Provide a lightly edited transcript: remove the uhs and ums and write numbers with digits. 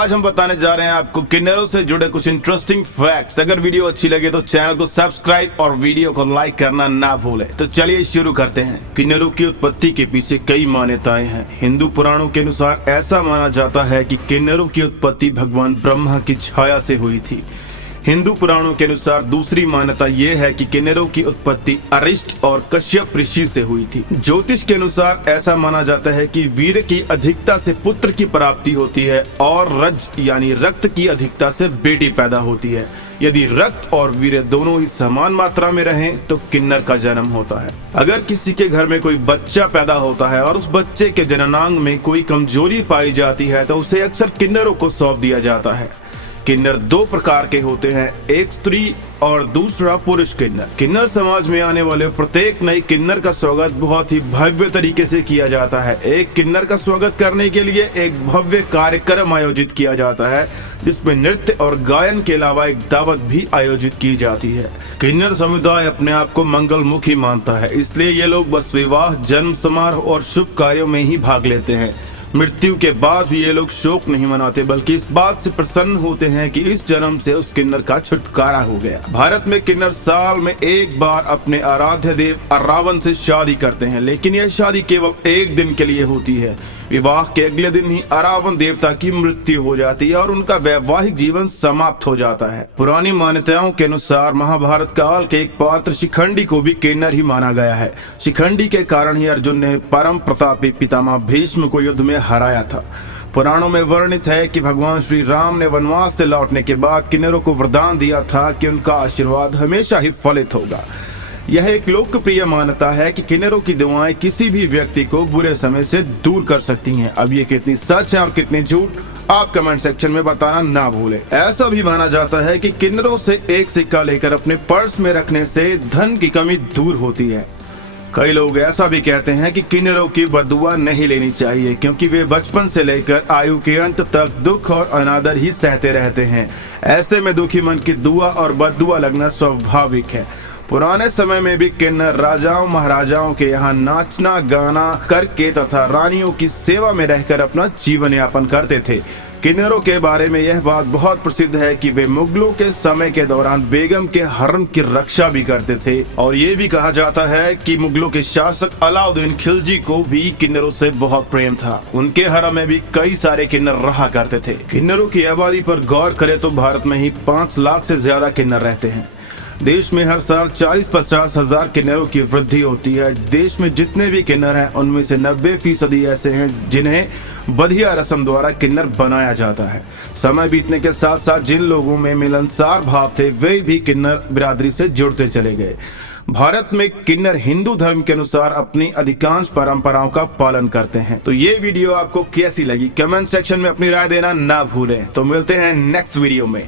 आज हम बताने जा रहे हैं आपको किन्नरों से जुड़े कुछ इंटरेस्टिंग फैक्ट्स। अगर वीडियो अच्छी लगे तो चैनल को सब्सक्राइब और वीडियो को लाइक करना ना भूलें। तो चलिए शुरू करते हैं। किन्नरों की उत्पत्ति के पीछे कई मान्यताएं हैं। हिंदू पुराणों के अनुसार ऐसा माना जाता है कि किन्नरों की उत्पत्ति भगवान ब्रह्मा की छाया से हुई थी। हिंदू पुराणों के अनुसार दूसरी मान्यता यह है कि किन्नरों की उत्पत्ति अरिष्ट और कश्यप ऋषि से हुई थी। ज्योतिष के अनुसार ऐसा माना जाता है कि वीर की अधिकता से पुत्र की प्राप्ति होती है और रज यानी रक्त की अधिकता से बेटी पैदा होती है। यदि रक्त और वीर्य दोनों ही समान मात्रा में रहें तो किन्नर का जन्म होता है। अगर किसी के घर में कोई बच्चा पैदा होता है और उस बच्चे के जननांग में कोई कमजोरी पाई जाती है तो उसे अक्सर किन्नरों को सौंप दिया जाता है। किन्नर दो प्रकार के होते हैं, एक स्त्री और दूसरा पुरुष किन्नर। किन्नर समाज में आने वाले प्रत्येक नए किन्नर का स्वागत बहुत ही भव्य तरीके से किया जाता है। एक किन्नर का स्वागत करने के लिए एक भव्य कार्यक्रम आयोजित किया जाता है जिसमें नृत्य और गायन के अलावा एक दावत भी आयोजित की जाती है। किन्नर समुदाय अपने आप को मंगलमुखी मानता है, इसलिए ये लोग बस विवाह, जन्म समारोह और शुभ कार्यों में ही भाग लेते हैं। मृत्यु के बाद भी ये लोग शोक नहीं मनाते बल्कि इस बात से प्रसन्न होते हैं कि इस जन्म से उस किन्नर का छुटकारा हो गया। भारत में किन्नर साल में एक बार अपने आराध्य देव रावण से शादी करते हैं, लेकिन यह शादी केवल एक दिन के लिए होती है। विवाह के अगले दिन ही रावण देवता की मृत्यु हो जाती है और उनका वैवाहिक जीवन समाप्त हो जाता है। पुरानी मान्यताओं के अनुसार महाभारत काल के एक पात्र शिखंडी को भी किन्नर ही माना गया है। शिखंडी के कारण ही अर्जुन ने परम प्रतापी पितामह भीष्म को युद्ध में हराया था। पुराणों में वर्णित है कि भगवान श्री राम ने वनवास से लौटने के बाद किन्नरों को वरदान दिया था कि उनका आशीर्वाद हमेशा ही फलित होगा। यह एक लोकप्रिय मान्यता है कि किन्नरों की दुआएं किसी भी व्यक्ति को बुरे समय से दूर कर सकती हैं। अब ये कितनी सच है और कितनी झूठ, आप कमेंट सेक्शन में बताना ना भूलें। ऐसा भी माना जाता है कि किन्नरों से एक सिक्का लेकर अपने पर्स में रखने से धन की कमी दूर होती है। कई लोग ऐसा भी कहते हैं कि किन्नरों की बददुआ नहीं लेनी चाहिए क्योंकि वे बचपन से लेकर आयु के अंत तक दुख और अनादर ही सहते रहते हैं। ऐसे में दुखी मन की दुआ और बददुआ लगना स्वाभाविक है। पुराने समय में भी किन्नर राजाओं महाराजाओं के यहाँ नाचना गाना करके तथा रानियों की सेवा में रहकर अपना जीवन यापन करते थे। किन्नरों के बारे में यह बात बहुत प्रसिद्ध है कि वे मुगलों के समय के दौरान बेगम के हरम की रक्षा भी करते थे और ये भी कहा जाता है कि मुगलों के शासक अलाउद्दीन खिलजी को भी किन्नरों से बहुत प्रेम था। उनके हरम में भी कई सारे किन्नर रहा करते थे। किन्नरों की आबादी पर गौर करें तो भारत में ही 5 लाख से ज्यादा किन्नर रहते हैं। देश में हर साल 40-50 हजार किन्नरों की वृद्धि होती है। देश में जितने भी किन्नर हैं उनमें से 90% ऐसे हैं जिन्हें बधिया रस्म द्वारा किन्नर बनाया जाता है। समय बीतने के साथ साथ जिन लोगों में मिलनसार भाव थे वे भी किन्नर बिरादरी से जुड़ते चले गए। भारत में किन्नर हिंदू धर्म के अनुसार अपनी अधिकांश परंपराओं का पालन करते हैं। तो ये वीडियो आपको कैसी लगी कमेंट सेक्शन में अपनी राय देना ना भूलें। तो मिलते हैं नेक्स्ट वीडियो में।